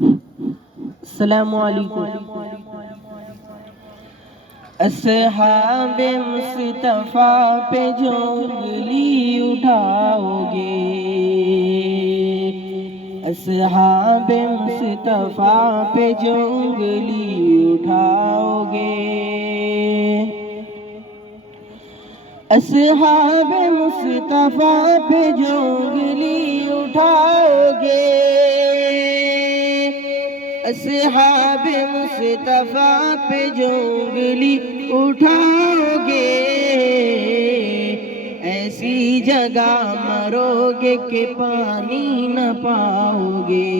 السلام علیکم۔ اصحاب مصطفیٰ پہ جو انگلی اٹھاؤ گے، اصحاب مصطفیٰ پہ جو انگلی اٹھاؤ گے، اصحاب مصطفیٰ پہ جو انگلی اٹھاؤ گے، اصحاب مصطفیٰ پہ جو انگلی اٹھاؤ گے، ایسی جگہ مرو گے کہ پانی نہ پاؤ گے،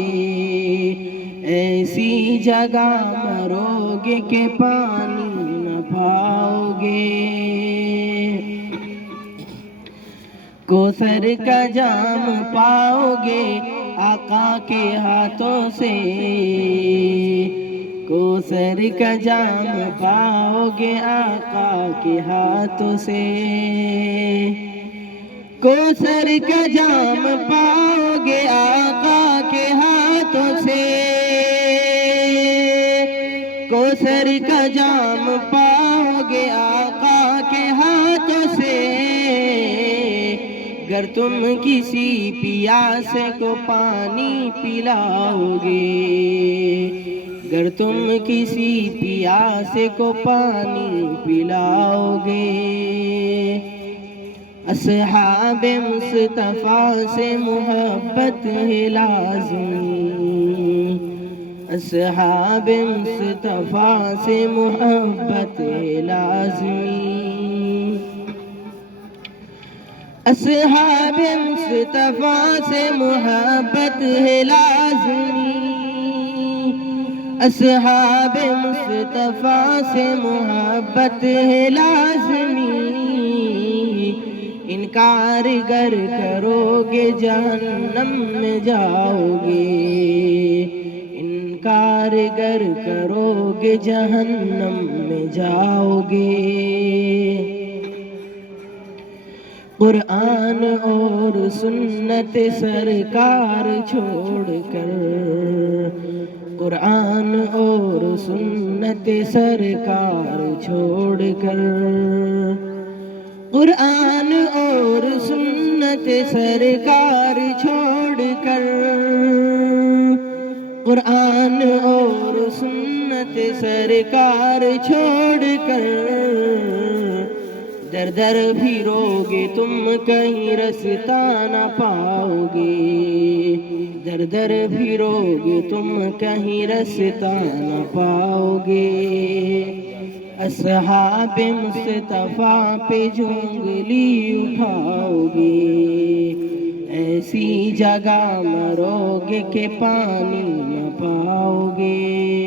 ایسی جگہ مرو گے کہ پانی نہ پاؤ گے۔ کوثر کا جام پاؤ گے آقا کے ہاتھوں سے، کوثر کا جام پاؤ گے آقا کے ہاتھوں سے، کوثر کا جام پاؤ گے آقا کے ہاتھوں سے، کوثر کا جام پاؤ گے آقا کے ہاتھوں سے۔ گر تم کسی پیاسے کو پانی پلاؤ گے، گر تم کسی پیاسے کو پانی پلاؤ گے، اصحاب مصطفیٰ سے محبت ہے لازمی، اصحاب مصطفیٰ سے محبت ہے لازمی، اصحاب مصطفیٰ سے محبت ہے لازمی، اصحاب مصطفیٰ سے محبت ہے لازمی، انکار گر کرو گے جہنم میں جاؤ گے، انکار گر کرو گے جہنم میں جاؤ گے۔ قرآن اور سنت سرکار چھوڑ کر، قرآن اور سنت سرکار چھوڑ کر، قرآن اور سنت سرکار چھوڑ کر، قرآن اور سنت سرکار چھوڑ کر، در در پھرو گے تم کہیں رستہ نہ پاؤ گے، در در پھرو گے تم کہیں رستہ نہ پاؤ گے، اصحاب مصطفیٰ پہ جو انگلی اٹھاؤ گے، ایسی جگہ مرو گے کہ پانی نہ پاؤ گے۔